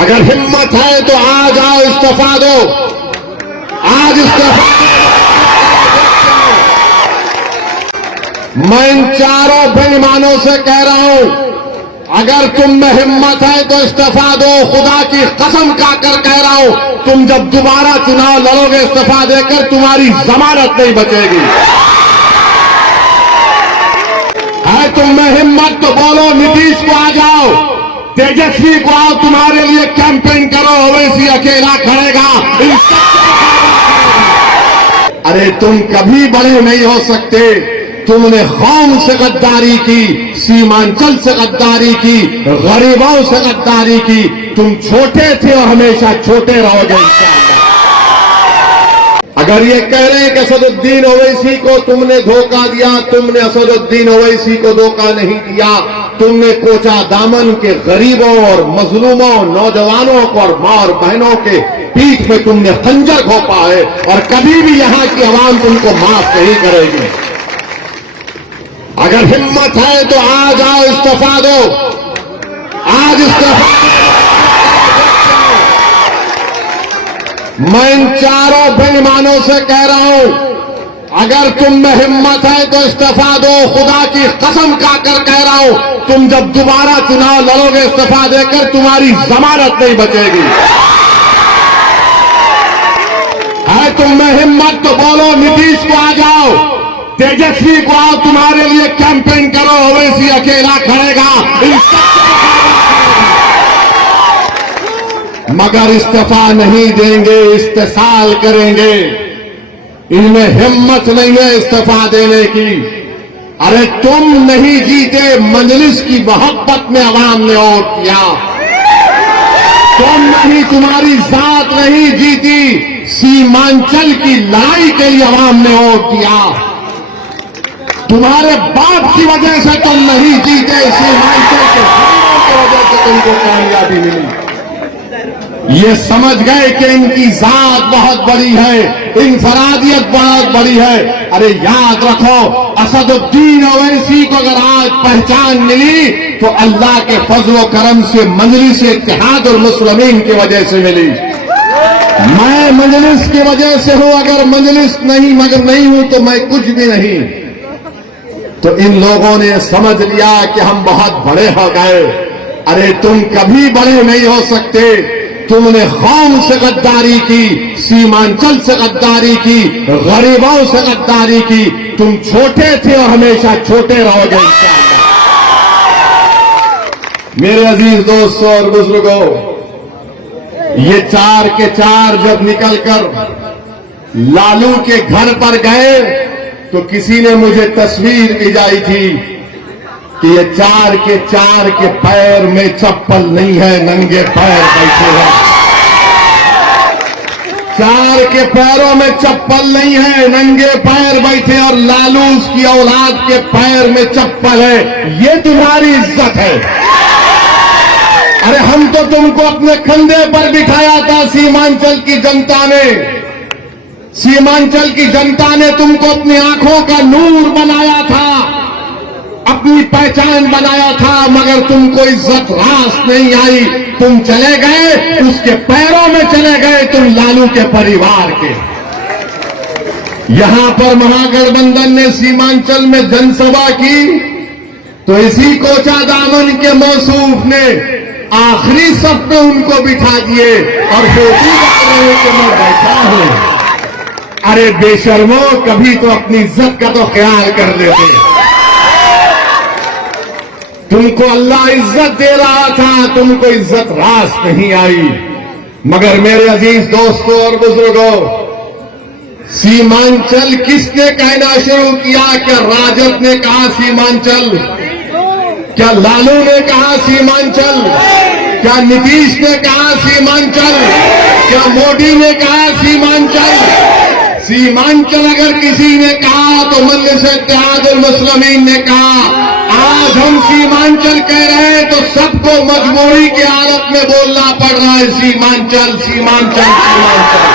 अगर हिम्मत है तो आज आओ, इस्तीफा दो, आज इस्तीफा। मैं इन चारों बेईमानों से कह रहा हूं, अगर तुम में हिम्मत है तो इस्तीफा दो। खुदा की कसम खाकर कह रहा हूं, तुम जब दोबारा चुनाव लड़ोगे इस्तीफा देकर, तुम्हारी जमानत नहीं बचेगी। है तुम में हिम्मत तो बोलो, नीतीश को आ जाओ, तेजस्वी को आओ, तुम्हारे लिए कैंपेन करो। ओवैसी अकेला खड़ेगा। अरे तुम कभी बड़े नहीं हो सकते। तुमने कौम से गद्दारी की, सीमांचल से गद्दारी की, गरीबों से गद्दारी की। तुम छोटे थे और हमेशा छोटे रहोगे। अगर ये कह रहे हैं कि असदुद्दीन ओवैसी को तुमने धोखा दिया, तुमने असदुद्दीन ओवैसी को धोखा नहीं दिया। तुमने कोचा दामन के गरीबों और मजलूमों, नौजवानों को और मां और बहनों के पीठ में तुमने खंजर घोंपा है, और कभी भी यहां की आवाम तुमको माफ नहीं करेगी। अगर हिम्मत है तो आज आओ, इस्तीफा दो, आज इस्तीफा। मैं इन चारों बेईमानों से कह रहा हूं, अगर तुम में हिम्मत है तो इस्तीफा दो। खुदा की कसम खाकर कह रहा हूं, तुम जब दोबारा चुनाव लड़ोगे इस्तीफा देकर, तुम्हारी जमानत नहीं बचेगी। है तुम में हिम्मत तो बोलो, नीतीश को आ जाओ, तेजस्वी को आओ, तुम्हारे लिए कैंपेन करो। ओवैसी अकेला खड़ेगा। मगर इस्तीफा नहीं देंगे, इस्तेसाल करेंगे। इनमें हिम्मत नहीं है इस्तीफा देने की। अरे तुम नहीं जीते, मजलिस की मोहब्बत में अवाम ने वोट किया। तुम नहीं, तुम्हारी जात नहीं जीती, सीमांचल की लड़ाई के लिए अवाम ने वोट दिया। तुम्हारे बाप की वजह से तुम नहीं जीते, सीमांचल के लोगों की वजह से तुमको कामयाबी मिली। ये समझ गए कि इनकी जात बहुत बड़ी है, इनफरादियत बहुत बड़ी है। अरे याद रखो, असदुद्दीन ओवैसी को अगर आज पहचान मिली तो अल्लाह के फजल करम से मजलिस इत्तेहाद और मुस्लिमीन की वजह से मिली। मैं मजलिस की वजह से हूं, अगर मजलिस नहीं मगर नहीं हूं तो मैं कुछ भी नहीं। तो इन लोगों ने समझ लिया कि हम बहुत बड़े हो गए। अरे तुम कभी बड़े नहीं हो सकते। तुमने कौम से गद्दारी की, सीमांचल से गद्दारी की, गरीबों से गद्दारी की। तुम छोटे थे और हमेशा छोटे रहोगे। मेरे अजीज दोस्तों और बुजुर्गों, ये चार के चार जब निकलकर लालू के घर पर गए तो किसी ने मुझे तस्वीर भिजाई थी कि ये चार के पैर में चप्पल नहीं है, नंगे पैर बैठे हैं। चार के पैरों में चप्पल नहीं है, नंगे पैर बैठे, और लालू उसकी औलाद के पैर में चप्पल है। ये तुम्हारी इज्जत है। अरे हम तो तुमको अपने कंधे पर बिठाया था। सीमांचल की जनता ने, सीमांचल की जनता ने तुमको अपनी आंखों का नूर बनाया था, अपनी पहचान बनाया था, मगर तुमको इज्जत रास नहीं आई। तुम चले गए, उसके पैरों में चले गए, तुम लालू के परिवार के। यहां पर महागठबंधन ने सीमांचल में जनसभा की तो इसी कोचा दामन के मौसूफ ने आखिरी सफ में उनको बिठा दिए और फोटो डाल रहे कि मैं बैठा हूं। अरे बेशर्मो, कभी तो अपनी इज्जत का तो ख्याल कर लेते। तुमको अल्लाह इज्जत दे रहा था, तुमको इज्जत रास नहीं आई। मगर मेरे अजीज दोस्तों और बुजुर्गों, सीमांचल किसने कहना शुरू किया? क्या राजद ने कहा सीमांचल? क्या लालू ने कहा सीमांचल? क्या नीतीश ने कहा सीमांचल? क्या मोदी ने कहा सीमांचल? सीमांचल अगर किसी ने कहा तो मजलिस इत्तेहाद और मुस्लिमीन ने कहा। आज हम सीमांचल कह रहे हैं तो सबको मजबूरी की हालत में बोलना पड़ रहा है सीमांचल, सीमांचल, सीमांचल।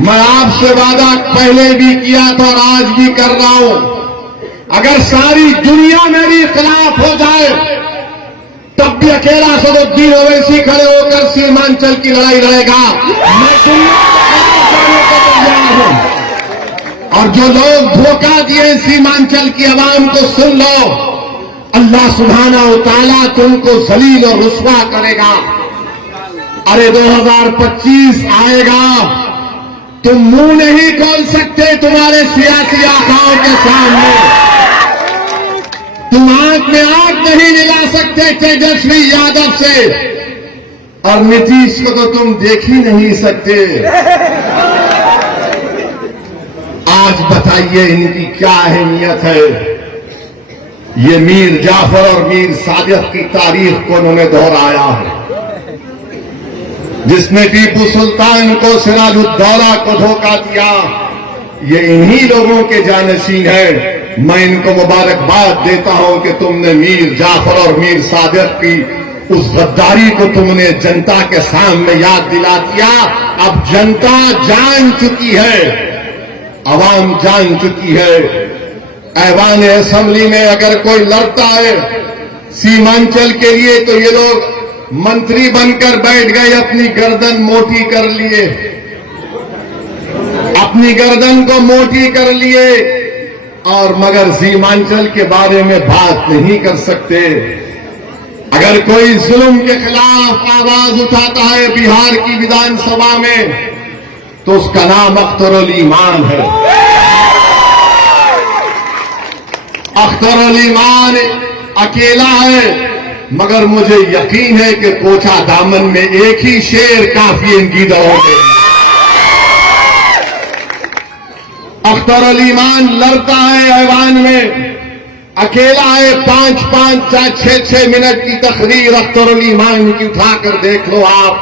मैं आपसे वादा पहले भी किया था और आज भी कर रहा हूं, अगर सारी दुनिया मेरी खिलाफ हो जाए तब भी अकेला असदुद्दीन ओवैसी खड़े होकर सीमांचल की लड़ाई लड़ेगा। मैं दुनिया के खिलाफ जाने को तैयार हूं। और जो लोग धोखा दिए सीमांचल की आवाम को, सुन लो, अल्लाह सुब्हाना व तआला तुमको जलील और रुस्वा करेगा। अरे 2025 आएगा, तुम मुंह नहीं खोल सकते तुम्हारे सियासी आकाओं के सामने। तुम आंख में आंख नहीं मिला सकते तेजस्वी यादव से, और नीतीश को तो तुम देख ही नहीं सकते। आज बताइए इनकी क्या अहमियत है। ये मीर जाफर और मीर सादिक की तारीख को उन्होंने दोहराया है, जिसने टीपू सुल्तान को, सिराजुद्दौला को धोखा दिया। ये इन्हीं लोगों के जानशीन है। मैं इनको मुबारकबाद देता हूं कि तुमने मीर जाफर और मीर सादिक की उस गद्दारी को तुमने जनता के सामने याद दिला दिया। अब जनता जान चुकी है, अवाम जान चुकी है। ऐवान असेंबली में अगर कोई लड़ता है सीमांचल के लिए, तो ये लोग मंत्री बनकर बैठ गए, अपनी गर्दन मोटी कर लिए, अपनी गर्दन को मोटी कर लिए, और मगर सीमांचल के बारे में बात नहीं कर सकते। अगर कोई जुल्म के खिलाफ आवाज उठाता है बिहार की विधानसभा में, तो उसका नाम अख्तरुल ईमान है। अख्तरुल ईमान अकेला है, मगर मुझे यकीन है कि कोचा दामन में एक ही शेर काफी इनकी दौड़। अख्तरुल ईमान लड़ता है ऐवान में, अकेला है। 5-5, 6-6 मिनट की तकरीर अख्तरुल ईमान की उठाकर देख लो आप।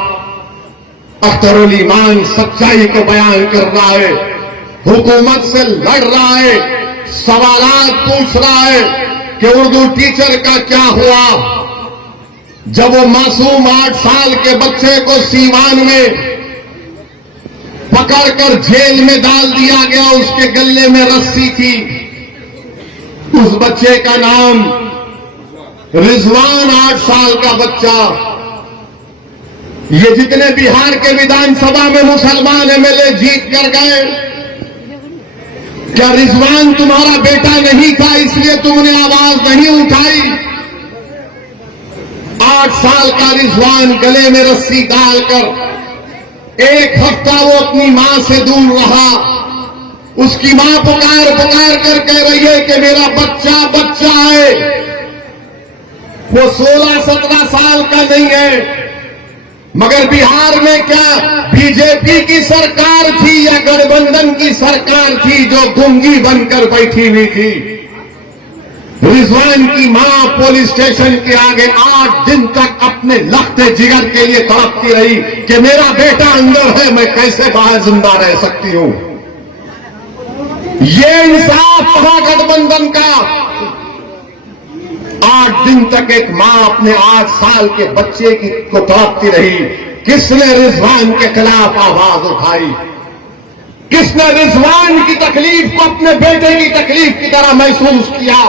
अख्तरुल ईमान सच्चाई को बयान कर रहा है, हुकूमत से लड़ रहा है, सवालात पूछ रहा है कि उर्दू टीचर का क्या हुआ, जब वो मासूम 8 साल के बच्चे को सीवान में पकड़कर जेल में डाल दिया गया, उसके गले में रस्सी थी। उस बच्चे का नाम रिजवान, 8 साल का बच्चा। ये जितने बिहार के विधानसभा में मुसलमान एमएलए जीत कर गए, क्या रिजवान तुम्हारा बेटा नहीं था इसलिए तुमने आवाज नहीं उठाई? 8 साल का रिजवान गले में रस्सी डालकर 1 हफ्ता वो अपनी मां से दूर रहा। उसकी मां पुकार पुकार कर कह रही है कि मेरा बच्चा बच्चा है। वो 16-17 साल का नहीं है। मगर बिहार में क्या बीजेपी की सरकार थी या गठबंधन की सरकार थी जो गूंगी बनकर बैठी हुई थी? रिजवान की मां पुलिस स्टेशन के आगे 8 दिन तक अपने लखते जिगर के लिए तड़पती रही कि मेरा बेटा अंदर है, मैं कैसे बाहर जिंदा रह सकती हूं। ये इंसाफ महागठबंधन का। 8 दिन तक एक मां अपने 8 साल के बच्चे की को तड़पती रही। किसने रिजवान के खिलाफ आवाज उठाई? किसने रिजवान की तकलीफ को अपने बेटे की तकलीफ की तरह महसूस किया?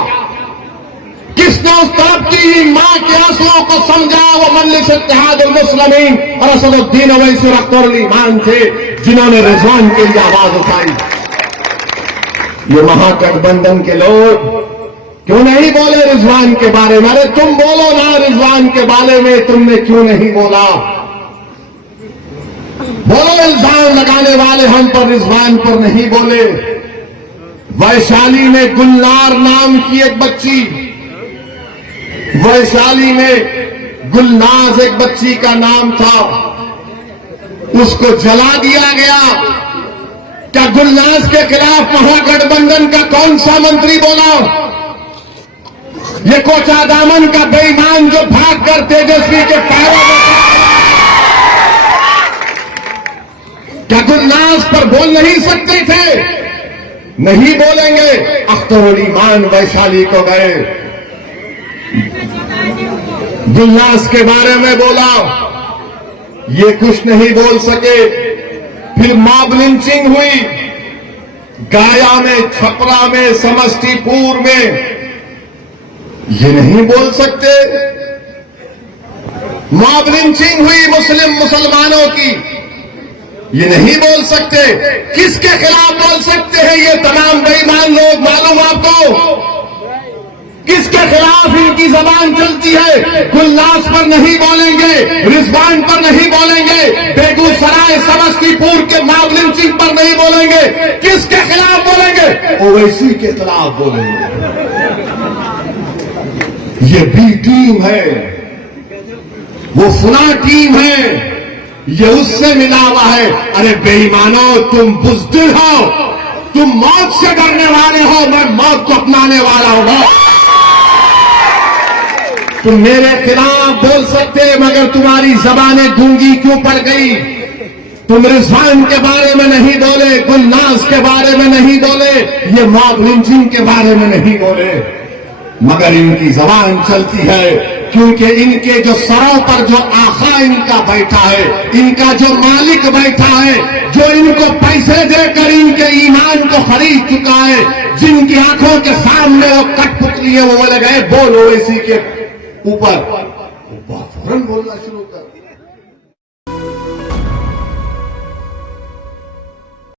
किसने उस तड़पती हुई मां के आंसुओं को समझा? वो मजलिस इत्तेहादुल मुस्लिमीन और असदुद्दीन ओवैसी और अख्तरुल ईमान थे, जिन्होंने रिजवान के लिए आवाज उठाई। ये महागठबंधन के लोग क्यों नहीं बोले रिजवान के बारे में? अरे तुम बोलो ना रिजवान के बारे में, तुमने क्यों नहीं बोला? बोलो, इल्जाम लगाने वाले हम पर रिजवान पर नहीं बोले। वैशाली में गुलनार नाम की एक बच्ची, वैशाली में गुलनाज एक बच्ची का नाम था, उसको जला दिया गया। क्या गुलनाज के खिलाफ महागठबंधन का कौन सा मंत्री बोला? ये कोचा दामन का बेईमान जो भागकर तेजस्वी के पैरों में, क्या गुलनाज पर बोल नहीं सकते थे? नहीं बोलेंगे। अख्तरुल ईमान वैशाली को गए, गुलनाज के बारे में बोला, ये कुछ नहीं बोल सके। फिर मॉब लिंचिंग हुई गाया में, छपरा में, समस्तीपुर में, ये नहीं बोल सकते। मॉब लिंचिंग हुई मुसलमानों की, ये नहीं बोल सकते। किसके खिलाफ बोल सकते हैं ये तमाम बेईमान लोग, मालूम आपको? किसके खिलाफ इनकी जबान चलती है? गुलनास पर नहीं बोलेंगे, रिजवान पर नहीं बोलेंगे, बेगूसराय समस्तीपुर के मॉब लिंचिंग पर नहीं बोलेंगे। किसके खिलाफ बोलेंगे? ओवैसी के खिलाफ बोलेंगे। ये बी टीम है, वो फुला टीम है, ये उससे मिला हुआ है। अरे बेईमानो, तुम बुज़दिल हो, तुम मौत से डरने वाले हो, मैं मौत को अपनाने वाला हूं। तुम मेरे खिलाफ बोल सकते मगर तुम्हारी जबानें गूंगी क्यों पड़ गई? तुम रिजवान के बारे में नहीं बोले, गुलनास के बारे में नहीं बोले, ये मॉब लिंचिंग के बारे में नहीं बोले, मगर इनकी जबान चलती है क्योंकि इनके जो सरों पर जो आका इनका बैठा है, इनका जो मालिक बैठा है, जो इनको पैसे देकर इनके ईमान को खरीद चुका है, जिनकी आंखों के सामने वो कठपुतली है, वो लगे बोलो इसी के ऊपर, फौरन बोलना शुरू कर।